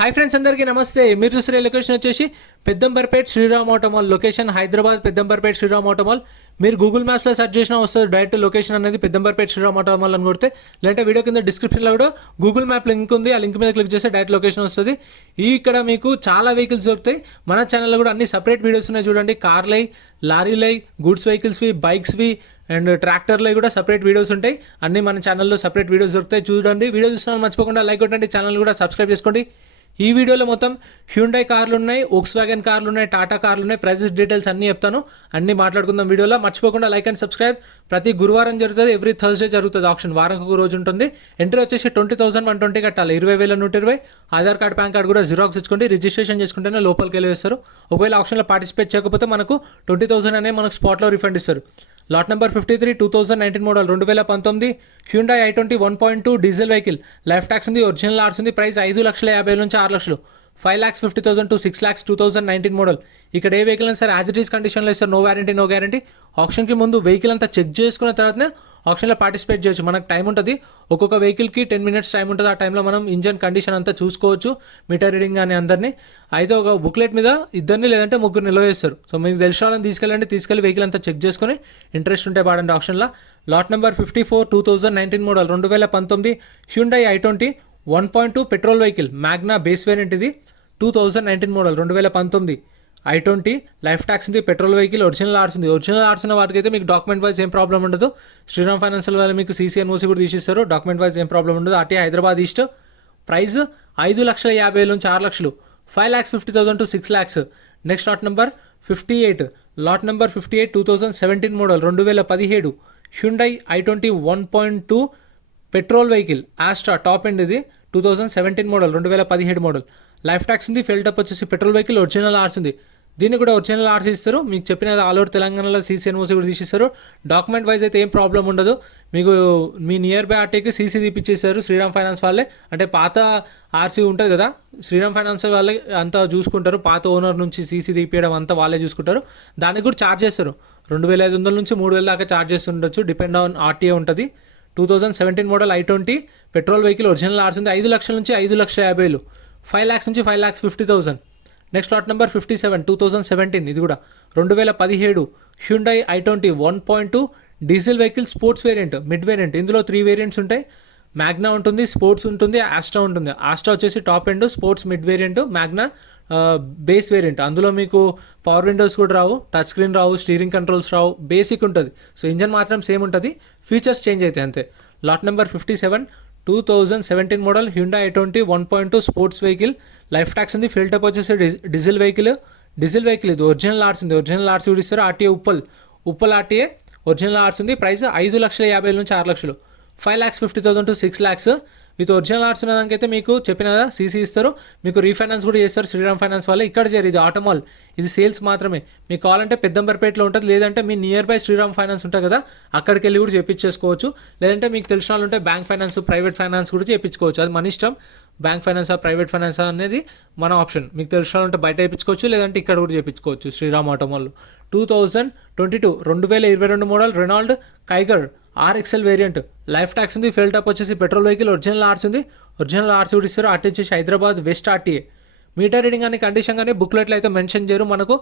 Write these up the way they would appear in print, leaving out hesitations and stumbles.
Hi friends, అందరికీ నమస్తే. మీరు చూసిన లొకేషన్ వచ్చేసి Peddamberpet Shriram automall location, Hyderabad Peddamberpet Shriram automall. మీరు గూగుల్ మ్యాప్స్లో సెర్చ్ చేసినా వస్తుంది డైరెక్ట్ లొకేషన్ అనేది పెద్దంబర్పేట్ శ్రీరామ్ ఆటోమాల్ అని కొడితే, లేదంటే వీడియో కింద డిస్క్రిప్షన్లో కూడా గూగుల్ మ్యాప్ లింక్ ఉంది. ఆ లింక్ మీద క్లిక్ చేస్తే డైరెక్ట్ లొకేషన్ వస్తుంది. ఇక్కడ మీకు చాలా వెహికల్స్ దొరుకుతాయి. మన ఛానల్లో కూడా అన్ని సపరేట్ వీడియోస్ ఉన్నాయి చూడండి. కార్లై, లారీలై, గూడ్స్ వెహికల్స్వి, బైక్స్వి అండ్ ట్రాక్టర్లో కూడా సపరేట్ వీడియోస్ ఉంటాయి. అన్ని మన ఛానల్లో సపరేట్ వీడియోస్ దొరుకుతాయి. చూడండి, వీడియో చూసిన మర్చిపోకుండా లైక్ కొట్టండి, ఛానల్ కూడా సబ్స్క్రైబ్ చేసుకోండి. ఈ వీడియోలో మొత్తం హ్యూండై కార్లు ఉన్నాయి, వోక్స్వాగన్ కార్లు ఉన్నాయి, టాటా కార్లు ఉన్నాయి. ప్రైజెస్ డీటెయిల్స్ అన్నీ చెప్తాను, అన్నీ మాట్లాడుకుందాం వీడియోలో. మర్చిపోకుండా లైక్ అండ్ సబ్స్క్రైబ్. ప్రతి గురువారం జరుగుతుంది, ఎవ్రీ థర్స్డే జరుగుతుంది ఆప్షన్. వారానికి ఒక రోజు ఉంటుంది. ఎంట్రీ వచ్చేసి 20,120 కట్టాలి. 20,120. ఆధార్ కార్డ్, పాన్ కార్డ్ కూడా జిరాక్స్ ఇచ్చుకోండి. రిజిస్ట్రేషన్ చేసుకుంటేనే లోపలికి వెళ్ళి వేస్తారు. ఒకవేళ ఆప్షన్లో పార్టిసిపేట్ చేయకపోతే మనకు 20,000 అనే మనకు స్పాట్లో రిఫండ్ ఇస్తారు. Lot number 53 2019 model 2019 Hyundai i20 1.2 diesel vehicle. Life tax ఉంది, ఒరిజినల్ ఆర్స్ ఉంది. ప్రైస్ 5,50,000 నుంచి 6,00,000. 5,50,000 to 6,00,000 2019 మోడల్. ఇక్కడ ఏ వెహికల్ అయినా సరే యాజ్ ఇట్ ఈస్ కండిషన్లో ఇస్తారు. No warranty, no guarantee. ఆప్షన్కి ముందు వెహికల్ అంతా చెక్ చేసుకున్న తర్వాతనే ఆప్షన్లో పార్టిసిపేట్ చేయొచ్చు. మనకు టైం ఉంటుంది, ఒక్కొక్క వెహికల్కి 10 minutes టైం ఉంటుంది. ఆ టైంలో మనం ఇంజన్ కండిషన్ అంతా చూసుకోవచ్చు, మీటర్ రీడింగ్ కానీ అందరినీ. అయితే ఒక బుక్లెట్ మీద ఇద్దరిని లేదంటే ముగ్గురు నిలవేస్తారు. సో మీకు తెలిసిన వాళ్ళని తీసుకెళ్ళి వెహికల్ అంతా చెక్ చేసుకొని ఇంట్రెస్ట్ ఉంటే పాడండి ఆప్షన్లో. Lot number 54 2019 model 2019 Hyundai i20 1.2 petrol vehicle, Magna base variant. ఇది 2019 మోడల్ 2019 i20. లైఫ్ ట్యాక్స్ ఉంది, పెట్రోల్ వెహికల్, ఒరిజినల్ ఆర్స్ ఉంది. ఒరిజినల్ ఆర్స్ ఉన్న వారికి అయితే మీకు డాక్యుమెంట్ వైజ్ ఏం ప్రాబ్లం ఉండదు. శ్రీరామ్ ఫైనాన్షియల్ వాళ్ళు మీకు సీసీ ఎన్ఓసీ కూడా తీసిస్తారు. డాక్యుమెంట్ వైజ్ ఏం ప్రాబ్లం ఉండదు. RT Hyderabad east. ప్రైస్ 5,50,000 నుంచి 6,00,000. 5,50,000 to 6,00,000. Next lot number 58. Lot number 58 2017 model 2017 Hyundai i20 1.2 petrol vehicle, Astra top end. ఇది 2017 మోడల్ 2017 మోడల్. లైఫ్ ట్యాక్స్ ఉంది, ఫెల్టప్ వచ్చేసి పెట్రోల్ వెహికల్, ఒరిజినల్ ఆర్స్ ఉంది. దీన్ని కూడా ఒరిజినల్ ఆర్స్ ఇస్తారు. మీకు చెప్పిన ఆల్ ఓవర్ తెలంగాణలో సీసీ ఎన్ఓసీ కూడా తీసిస్తారు. డాక్యుమెంట్ వైజ్ అయితే ఏం ప్రాబ్లం ఉండదు. మీకు మీ నియర్ బై ఆర్టీకి సీసీ తీపిచ్చేస్తారు శ్రీరామ్ ఫైనాన్స్ వాళ్ళే. అంటే పాత ఆర్సీ ఉంటుంది కదా, శ్రీరామ్ ఫైనాన్స్ వాళ్ళే అంతా చూసుకుంటారు. పాత ఓనర్ నుంచి సీసీ తీపియడం అంతా వాళ్ళే చూసుకుంటారు. దానికి కూడా ఛార్జ్ చేస్తారు. 2,500 నుంచి 3,000 దాకా ఛార్జ్ చేస్తుండొచ్చు, డిపెండ్ ఆన్ ఆర్టీఏ ఉంటుంది. 2017 model i20 petrol vehicle, original ఆర్స్ ఉంది. 5,00,000 నుంచి 5,50,000. 5,00,000 నుంచి 5,50,000. Next lot number 57 2017. ఇది కూడా 2017 Hyundai i20 1.2 diesel vehicle, sports variant, mid variant. ఇందులో 3 వేరియంట్స్ ఉంటాయి. మ్యాగ్నా ఉంటుంది, స్పోర్ట్స్ ఉంటుంది, ఆస్ట్రా ఉంటుంది. ఆస్ట్రా వచ్చేసి top end, sports mid variant, Magna base variant. అందులో మీకు పవర్ విండోస్ కూడా రావు, టచ్ స్క్రీన్ రావు, స్టీరింగ్ కంట్రోల్స్ రావు, బేసిక్ ఉంటుంది. సో ఇంజన్ మాత్రం సేమ్ ఉంటుంది, ఫీచర్స్ చేంజ్ అవుతాయి అంతే. Lot number 57 2017 model Hyundai i20 1.2 sports vehicle. Life tax ఉంది, ఫిల్టప్ వచ్చేసి డీజిల్ వెహికల్. ఇది ఒరిజినల్ ఆర్స్ ఉంది. ఒరిజినల్ ఆర్స్ కూడా ఇస్తారు. ఆర్టీఏ ఉప్పల్ ఆర్టీఏ ఒరిజినల్ ఆర్స్ ఉంది. ప్రైస్ 5,50,000 నుంచి 6,00,000. 5,50,000 to 6,00,000. విత్ ఒరిజినల్ ఆర్స్ ఉన్నదానికైతే మీకు చెప్పిన కదా సీసీ ఇస్తారు. మీకు రీఫైనాన్స్ కూడా చేస్తారు శ్రీరామ్ ఫైనాన్స్ వాళ్ళు. ఇక్కడ చేరు, ఇది ఆటోమాల్, ఇది సేల్స్ మాత్రమే. మీకు కావాలంటే పెద్దంబర్పేటలో ఉంటుంది, లేదంటే మీ నియర్ బై శ్రీరామ్ ఫైనాన్స్ ఉంటుంది కదా, అక్కడికి వెళ్ళి కూడా చేయించేసుకోవచ్చు. లేదంటే మీకు తెలిసిన వాళ్ళు ఉంటే బ్యాంక్ ఫైనాన్స్, ప్రైవేట్ ఫైనాన్స్ కూడా చేయించుకోవచ్చు. అది మన ఇష్టం. బ్యాంక్ ఫైనాన్సా, ప్రైవేట్ ఫైనాన్సా అనేది మన ఆప్షన్. మీకు తెలిసిన వాళ్ళు ఉంటే బయట చేయించుకోవచ్చు, లేదంటే ఇక్కడ కూడా చేయించుకోవచ్చు Shriram automall. 2022 model Renault Kiger RXL variant. Life tax ఉంది, ఫెల్ టాప్ వచ్చేసి పెట్రోల్ వెహికల్, ఒరిజినల్ ఆర్స్ ఉంది. ఒరిజినల్ ఆర్స్ కూడా ఇస్తారు. ఆర్టీ వచ్చేసి Hyderabad west RTA. Meter reading కానీ కండిషన్ కానీ బుక్లెట్లో అయితే మెన్షన్ చేయరు. మనకు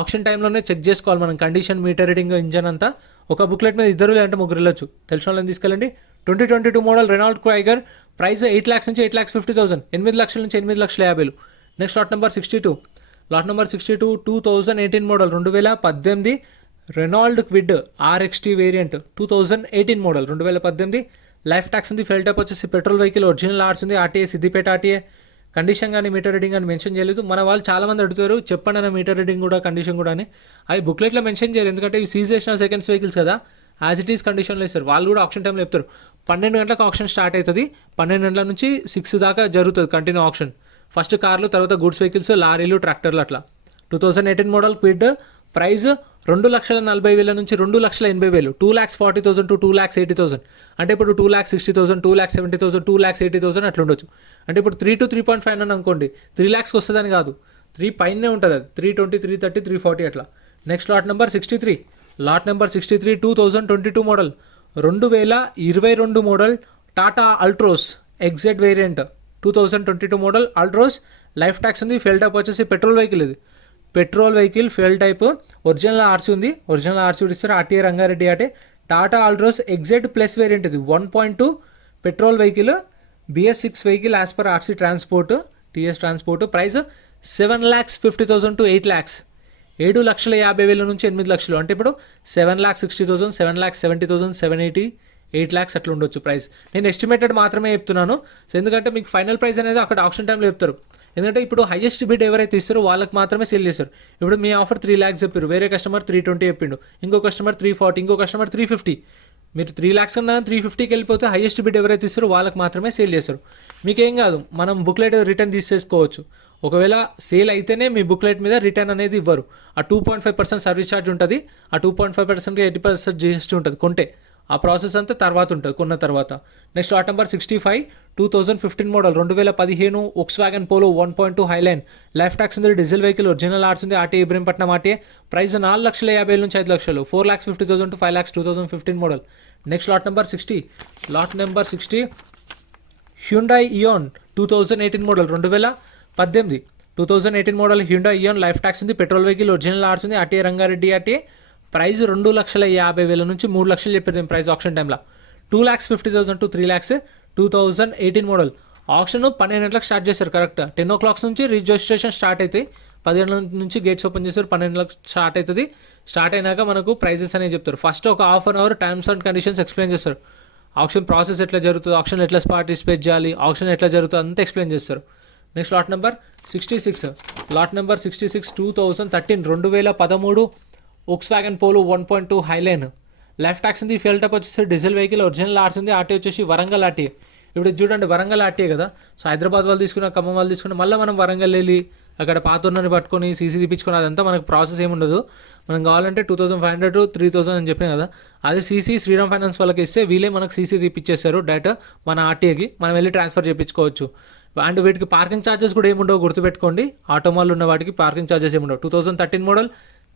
ఆప్షన్ టైంలోనే చెక్ చేసుకోవాలి మనం కండిషన్, మీటర్ రీడింగ్, ఇంజన్ అంతా. ఒక బుక్లెట్ మీద ఇద్దరు లేదంటే ముగ్గురు వెళ్ళొచ్చు. తెలిసిన వాళ్ళని తీసుకెళ్ళండి. 2022 మోడల్ రెనాల్డ్ కైగర్. ప్రైస్ 8,00,000 నుంచి 8,50,000. 8,00,000 నుంచి 8,50,000. Next lot number 62. Lot number 62 2018 model 2018 Renault Kwid RXT variant. 2018 model 2018. Life tax ఉంది, ఫెల్ టాప్ వచ్చేసి పెట్రోల్ వెహికల్, ఒరిజినల్ ఆర్స్ ఉంది. RTA Siddipet RTA. కండిషన్ కానీ మీటర్ రీడింగ్ కానీ మెన్షన్ చేయలేదు. మన వాళ్ళు చాలామంది అడుగుతారు, చెప్పండి అన్న మీటర్ రీడింగ్ కూడా కండిషన్ కూడా అని. అవి బుక్లెట్లో మెన్షన్ చేయరు, ఎందుకంటే ఇవి సీజ్ చేసిన సెకండ్స్ వెహికల్స్ కదా, యాజ్ ఇట్ ఈస్ కండిషన్లో ఇస్తారు. వాళ్ళు కూడా ఆప్షన్ టైంలో చెప్తారు. 12 గంటలకు ఆప్షన్ స్టార్ట్ అవుతుంది. 12 గంటల నుంచి 6 దాకా జరుగుతుంది కంటిన్యూ ఆప్షన్. ఫస్ట్ కార్లు, తర్వాత గుడ్స్ వెహికల్స్, లారీలు, ట్రాక్టర్లు అట్లా. 2018 మోడల్ క్విడ్. ప్రైస్ 2,40,000 నుంచి 2,80,000. 2,40,000 to 2,80,000. అంటే ఇప్పుడు 2,60,000, 2,70,000, 2,80,000 అట్లా ఉండొచ్చు. అంటే ఇప్పుడు 3 to 3.5 అని అనుకోండి, 3,00,000 వస్తుందని కాదు, 3 పైనే ఉంటుంది. అది 320, 330, 340 అట్లా. Next lot number 63. Lot number 63 2022 model 2022 model Tata Altroz XZ variant. 2022 model Altroz life tax ఉంది. ఫ్యూయల్ టైప్ వచ్చేసి పెట్రోల్ వెహికల్, ఇది petrol vehicle fuel type. Original RC ఉంది, ఒరిజినల్ ఆర్సీ కూడా ఇస్తారు. ఆర్టీఏ రంగారెడ్డి అంటే Tata Altroz excite plus variant, ఇది 1.2 petrol vehicle, BS6 vehicle as per RC transport, TS transport. Price 7,50,000 to 8 lakhs, 7,50,000 నుంచి 8 లక్షలు. అంటే ఇప్పుడు 7,60,000, 7,70,000, 780, 8 lakhs అట్లా ఉండొచ్చు ప్రైస్. నేను ఎస్టిమేటెడ్ మాత్రమే చెప్తున్నాను. సో ఎందుకంటే మీకు ఫైనల్ ప్రైస్ అనేది అక్కడ ఆప్షన్ టైంలో చెప్తారు. ఎందుకంటే ఇప్పుడు హైయెస్ట్ బిడ్ ఎవరైతే ఇస్తారో వాళ్ళకి మాత్రమే సేల్ చేస్తారు. ఇప్పుడు మీ ఆఫర్ 3 lakhs చెప్పారు, వేరే కస్టమర్ 320 చెప్పిండు, ఇంకో కస్టమర్ 340, ఇంకో కస్టమర్ 350. మీరు 3 lakhs కన్నా 350కి వెళ్ళిపోతే హైయెస్ట్ బిడ్ ఎవరైతే ఇస్తారో వాళ్ళకి మాత్రమే సేల్ చేస్తారు. మీకేం కాదు, మనం బుక్లెట్ రిటర్న్ తీసేసుకోవచ్చు. ఒకవేళ సేల్ అయితేనే మీ బుక్లెట్ మీద రిటర్న్ అనేది ఇవ్వరు. ఆ 2.5% సర్వీస్ ఛార్జ్ ఉంటుంది, ఆ 2.5%కి 80% GST ఉంటుంది కొంటే. ఆ ప్రాసెస్ అంతా తర్వాత ఉంటుంది కొన్న తర్వాత. Next lot number 65, 2015 model, 2015 Volkswagen Polo 1.2 highline, life tax ఉంది, డీజిల్ వెహికల్, ఒరిజినల్ ఆర్ట్స్ ఉంది, ఆర్టీ ఇబ్రహీంపట్నం ఆర్టీఏ. ప్రైస్ 4,50,000 నుంచి 5 లక్షలు, 4,50,000 to 5 lakhs, 2015 model. Next lot number 60, Hyundai Eon 2018 model, 2018 2018 model Hyundai Eon, life tax ఉంది, పెట్రోల్ వెహికల్, ఒరిజినల్ ఆర్ట్స్ ఉంది, RTA Rangareddy RTA. Price 2,50,000 నుంచి 3 లక్షలు చెప్పారు ప్రైస్ ఆప్షన్ టైంలో. 2,50,000 to 3 lakhs, 2018 మోడల్. ఆప్షన్ 12 గంటలకు స్టార్ట్ చేశారు కరెక్ట్. 10 o'clock నుంచి రిజిస్ట్రేషన్ స్టార్ట్ అవుతాయి, 10 గంటల నుంచి గేట్స్ ఓపెన్ చేస్తారు, 12 గంటలకు స్టార్ట్ అవుతుంది. స్టార్ట్ అయినాక మనకు ప్రైజెస్ అనేవి చెప్తారు. ఫస్ట్ ఒక half an hour terms and conditions explain చేస్తారు. ఆప్షన్ ప్రాసెస్ ఎట్లా జరుగుతుంది, ఆప్షన్ ఎట్లా పార్టిసిపేట్ చేయాలి, ఆప్షన్ ఎట్లా జరుగుతుంది అంతా ఎక్స్ప్లెయిన్ చేస్తారు. Next lot number 66, 2013 2013 Volkswagen Polo 1.2 highline, life tax ఉంది, ఫ్యూయల్ టైప్ వచ్చేసి డీజిల్ వెహికల్, ఒరిజినల్ ఆర్ట్స్ ఉంది, ఆర్టీ వచ్చేసి వరంగల్ ఆర్టీఏ. ఇప్పుడు చూడండి వరంగల్ ఆర్టీఏ కదా, సో హైదరాబాద్ వాళ్ళు తీసుకున్న, ఖమ్మం వాళ్ళు తీసుకున్న, మళ్ళీ మనం వరంగల్ వెళ్ళి అక్కడ పాత ఉన్నని పట్టుకొని సీసీ తీపించుకొని అదంతా మనకు ప్రాసెస్ ఏముండదు. మనం కావాలంటే 2,500 to 3,000 అని చెప్పిన కదా, అది సీసీ శ్రీరామ్ ఫైనాన్స్ వాళ్ళకి ఇస్తే వీళ్ళే మనకు సీసీ తీపిచ్చేస్తారు డైరెక్ట్ మన ఆర్టీఏకి, మనం వెళ్ళి ట్రాన్స్ఫర్ చేయించుకోవచ్చు. అండ్ వీటికి పార్కింగ్ ఛార్జెస్ కూడా ఏముండవు గుర్తుపెట్టుకోండి. ఆటో మాల్ ఉన్న వాటికి పార్కింగ్ ఛార్జెస్ ఏముండవు. 2013 మోడల్,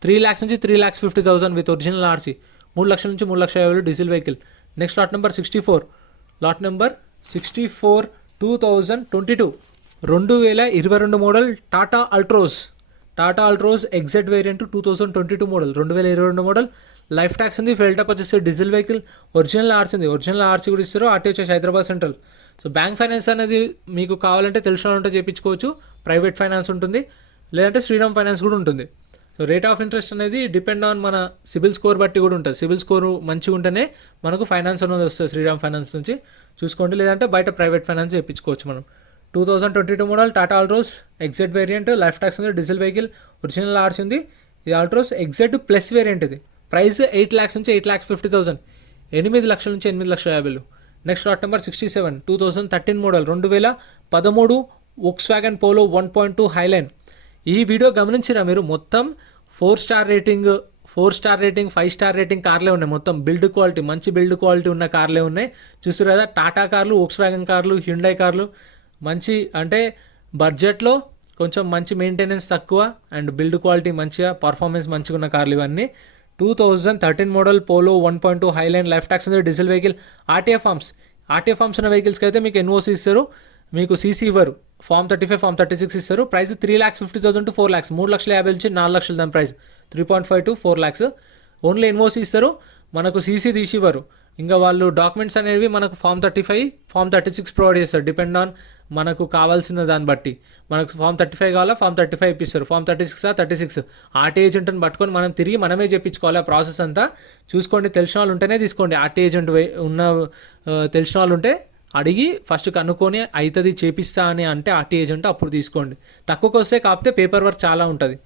3 lakhs నుంచి 3,50,000 విత్ ఒరిజినల్ ఆర్సీ, 3 లక్షల నుంచి 3,50,000 diesel vehicle. Next lot number 64, 2022 2022 model Tata Altroz excite variant 2022 model, 2022 model. Life tax ఉంది, ఫ్యూయల్ టైప్ వచ్చేసి డీజిల్ వెహికల్, ఒరిజినల్ ఆర్సీ ఉంది, ఒరిజినల్ ఆర్సీ కూడా ఇస్తారు. ఆర్టీ వచ్చేసి Hyderabad central. So bank finance అనేది మీకు కావాలంటే తెలిసిన ఉంటే చేయించుకోవచ్చు, ప్రైవేట్ ఫైనాన్స్ ఉంటుంది, లేదంటే శ్రీరామ్ ఫైనాన్స్ కూడా ఉంటుంది. సో రేట్ ఆఫ్ ఇంట్రెస్ట్ అనేది డిపెండ్ ఆన్ మన సిబిల్ స్కోర్ బట్టి కూడా ఉంటుంది. సిబిల్ స్కోర్ మంచిగా ఉంటేనే మనకు ఫైనాన్స్ అనేది వస్తుంది శ్రీరామ్ ఫైనాన్స్ నుంచి చూసుకోండి, లేదంటే బయట ప్రైవేట్ ఫైనాన్స్ చేయించుకోవచ్చు మనం. 2022 model Tata Altroz excite variant, life tax ఉంది, డీజిల్ వెహికల్, ఒరిజినల్ ఆర్ట్స్ ఉంది, ఇది ఆల్ట్రోస్ ఎగ్జైట్ ప్లస్ వేరియంట్. ఇది ప్రైస్ 8 lakhs నుంచి 8,50,000, 8 లక్షల నుంచి 8,50,000. Next lot number 67, 2013 model, 2013 Volkswagen Polo 1.2 highline. ఈ వీడియో గమనించినా మీరు మొత్తం 4 స్టార్ రేటింగ్, 5 స్టార్ రేటింగ్ కార్లే ఉన్నాయి. మొత్తం బిల్డ్ క్వాలిటీ, మంచి బిల్డ్ క్వాలిటీ ఉన్న కార్లే ఉన్నాయి. చూసారు కదా, టాటా కార్లు, వోక్స్వాగన్ కార్లు, హ్యుండాయ్ కార్లు, మంచి అంటే బడ్జెట్లో కొంచెం మంచి మెయింటెనెన్స్ తక్కువ అండ్ బిల్డ్ క్వాలిటీ మంచిగా, పర్ఫార్మెన్స్ మంచిగా ఉన్న కార్లు ఇవన్నీ. 2013 model polo 1.2 highline, life tax ఉంది, డీజిల్ వెహికల్, ఆర్టీఏ ఫార్మ్స్ ఉన్న వెహికల్స్కి అయితే మీకు ఎన్ఓసి ఇస్తారు, మీకు సీసీ ఇవ్వరు. ఫామ్ 35, ఫామ్ 36 ఇస్తారు. ప్రైస్ 3,50,000 to 4 lakhs, 3,50,000 నుంచి 4 లక్షలు దాని price, 3.5 to 4 lakhs. Only NOC ఇస్తారు, మనకు సీసీ తీసి ఇవ్వరు. ఇంకా వాళ్ళు డాక్యుమెంట్స్ అనేవి మనకు ఫామ్ 35, ఫామ్ 36 ప్రొవైడ్ చేస్తారు, డిపెండ్ ఆన్ మనకు కావాల్సిన దాన్ని బట్టి. మనకు ఫామ్ 35 కావాలా, ఫామ్ 35 ఇప్పిస్తారు, ఫామ్ 36 ఆర్టీ ఏజెంట్ని పట్టుకొని మనం తిరిగి మనమే చేయించుకోవాలి. ఆ ప్రాసెస్ అంతా చూసుకోండి, తెలిసిన వాళ్ళు ఉంటేనే తీసుకోండి. ఆర్టీ ఏజెంట్ ఉన్న తెలిసిన వాళ్ళు ఉంటే అడిగి ఫస్ట్ కనుక్కొని అవుతుంది చేపిస్తా అని అంటే ఆర్టీ ఏజెంట్ అప్పుడు తీసుకోండి. తక్కువకి వస్తే కాకపోతే పేపర్ వర్క్ చాలా ఉంటుంది.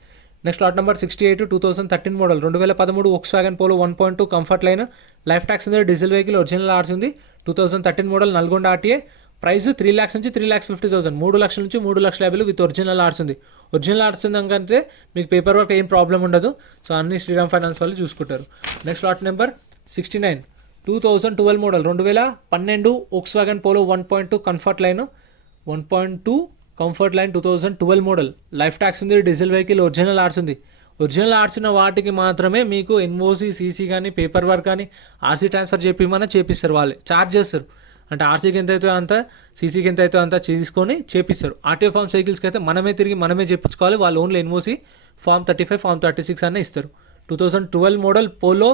Next lot number 68, 2013 model, 2013 Volkswagen Polo 1.2 comfort line, life tax ఉంది, డీజిల్ వెహికల్, ఒరిజినల్ ఆర్ట్స్ ఉంది, 2013 model Nalgonda RTA. Price 3 lakhs నుంచి 3,50,000, 3 లక్షల నుంచి 3,50,000 విత్ ఒరిజినల్ ఆర్ట్స్ ఉంది. ఒరిజినల్ ఆర్ట్స్ ఉందంటే మీకు పేపర్ వర్క్ ఏం ప్రాబ్లం ఉండదు. సో అన్ని శ్రీరామ్ ఫైనాన్స్ వాళ్ళు చూసుకుంటారు. Next lot number 69, 2012 model, 2012 Volkswagen Polo 1.2 comfort line, 2012 model, life tax ఉంది, డీజిల్ వెహికల్, ఒరిజినల్ ఆర్ట్స్ ఉంది. ఒరిజినల్ ఆర్ట్స్ ఉన్న వాటికి మాత్రమే మీకు ఎన్ఓసి, సీసీ కానీ పేపర్ వర్క్ కానీ ఆర్సీ ట్రాన్స్ఫర్ చేపిస్తారు, వాళ్ళే ఛార్జ్ చేస్తారు. అంటే ఆర్సీకి ఎంత అవుతుందో అంత, సీసీకి ఎంత అవుతుందో అంత తీసుకొని చేపిస్తారు. ఆర్టీఓ ఫార్మ్స్ వెహికల్స్కి అయితే మనమే తిరిగి మనమే చేపించుకోవాలి. వాళ్ళు ఓన్లీ ఎన్ఓసి ఫామ్ 35 ఫామ్ 36 అనే ఇస్తారు. 2012 మోడల్ పోలో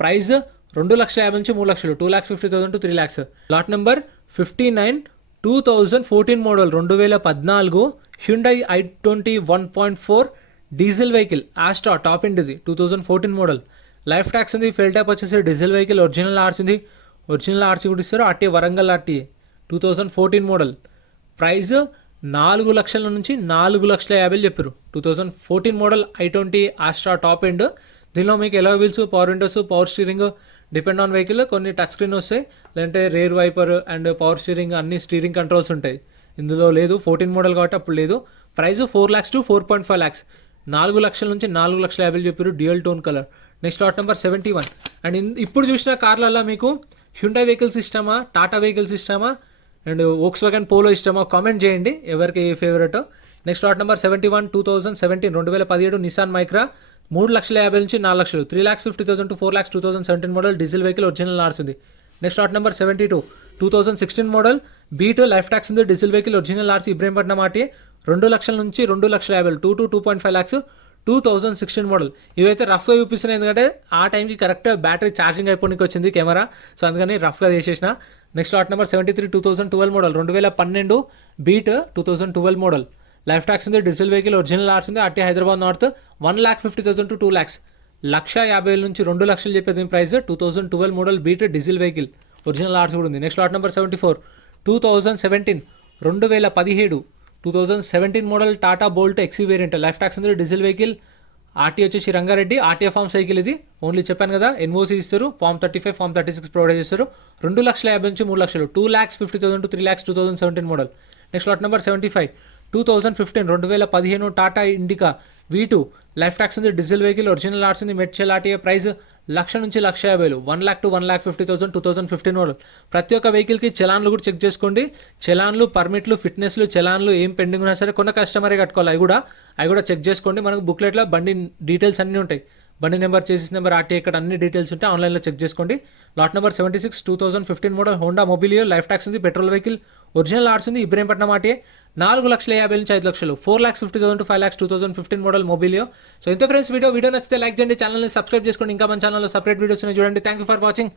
ప్రైస్ 2,50,000 నుంచి 3,00,000, 2,50,000 to 3,00,000. Lot number 59 2014 model 2014 Hyundai i20 1.4 diesel vehicle Astra top end ఇది 2014 మోడల్. లైఫ్ ట్యాక్స్ ఉంది, ఫెల్ ట్యాప్ వచ్చేసి డీజిల్ వెహికల్, ఒరిజినల్ ఆర్సీ ఉంది, ఒరిజినల్ ఆర్సీ కూడా ఇస్తారు. RTA Warangal RTA 2014 model. Price 4,00,000 నుంచి 4,50,000 చెప్పారు. 2014 మోడల్ i20 ఆస్ట్రా టాప్ ఎండ్. దీనిలో మీకు alloy wheels, power windows, power steering depend on vehicle, కొన్ని టచ్ స్క్రీన్ వస్తాయి, లేదంటే rear wiper and power steering అన్ని స్టీరింగ్ కంట్రోల్స్ ఉంటాయి. ఇందులో లేదు, 14 మోడల్ కాబట్టి అప్పుడు లేదు. ప్రైస్ 4 lakhs to 4.5 lakhs, 4,00,000 నుంచి 4,50,000 చెప్పారు. Dual tone colour. Next lot number 71. And ఇప్పుడు చూసిన కార్లలో మీకు హ్యుండై వెహికల్స్ ఇష్టమా, టాటా వెహికల్స్ ఇష్టమా, అండ్ వోక్స్ వ్యాగన్ పోలో ఇష్టమా, కామెంట్ చేయండి ఎవరికి ఏ favourite. Next lot number 71 2017 2017 Nissan Micra 3,50,000 నుంచి 4,00,000, 3,50,000 to 4,00,000 2017 model diesel vehicle, original ఆర్స్ ఉంది. Next lot number 72 2016 model Beat life tax ఉంది, diesel vehicle, original RC, Ibrahimpatnam RTA 2,00,000 నుంచి 2,50,000, 2 to 2.5 lakhs 2016 మోడల్. ఇవైతే రఫ్గా చూపిస్తున్నాయి ఎందుకంటే ఆ టైంకి కరెక్ట్ బ్యాటరీ ఛార్జింగ్ అయిపోయినకి వచ్చింది కెమెరా, సో అందుకని రఫ్గా చేసేసిన. Next lot number 73 2012 model 2012 Beat 2012 model. Life tax ఉంది, డీజిల్ వెహికల్, ఒరిజినల్ ఆర్స్ ఉంది, RT Hyderabad north 1,50,000 to 2 lakhs, 1,50,000 నుంచి 2,00,000 చెప్పేది price. 2012 model Beat diesel vehicle, original ఆర్స్ కూడా ఉంది. Next lot number 74 2017 2017 model Tata Bolt XE variant, life tax ఉంది, డీజిల్ వెహికల్, ఆర్టీ వచ్చేసి రంగారెడ్డి, ఆర్టీఏ ఫార్మ్ సైకిల్ ఇది. ఓన్లీ చెప్పాను కదా ఎన్ఓసి ఇస్తారు, ఫామ్ 35 ఫామ్ 36 ప్రొవైడ్ చేస్తారు. 2,50,000 నుంచి 3,00,000, 2,50,000 to 3 lakhs 2017 model. Next lot number 75 2015 2015 Tata indica V2 life tax ఉంది, డీజిల్ వెహికల్, ఒరిజినల్ ఆర్స్ ఉంది, మెడ్చెల్ ఆర్టీఏ. ప్రైస్ 1,00,000 నుంచి 1,50,000, 1 lakh to 1,50,000 2015 మోడల్. ప్రతి ఒక్క వెహికల్కి చలాన్లు కూడా చెక్ చేసుకోండి. చలాన్లు, పర్మిట్లు, ఫిట్నెస్లు, చలాన్లు ఏం పెండింగ్ ఉన్నా సరే కొన్న కస్టమరే కట్టుకోవాలి. అవి కూడా చెక్ చేసుకోండి. మనకు బుక్లెట్లో బండి డీటెయిల్స్ అన్నీ ఉంటాయి, బండి నెంబర్, చేసిస్ నెంబర్, ఆర్టీ ఇక్కడ అన్ని డీటెయిల్స్ ఉంటాయి, ఆన్లైన్లో చెక్ చేసుకోండి. Lot number 76 2015 model Honda Mobilio, life tax ఉంది, పెట్రోల్ వెహికల్, ఒరిజినల్ ఆర్స్ ఉంది, ఇబ్రహీంపట్నం ఆర్టీఏ 4,50,000 నుంచి 5,00,000, 4,50,000 to 5 lakhs 2015 model Mobilio. So ఇంత ఫ్రెండ్స్ వీడియో నచ్చితే లైక్ చేయండి, ఛానల్ని సబ్స్క్రైబ్ చేసుకోండి. ఇంకా మన ఛానల్లో సపరేట్ వీడియోస్ చూడండి. Thank you for watching.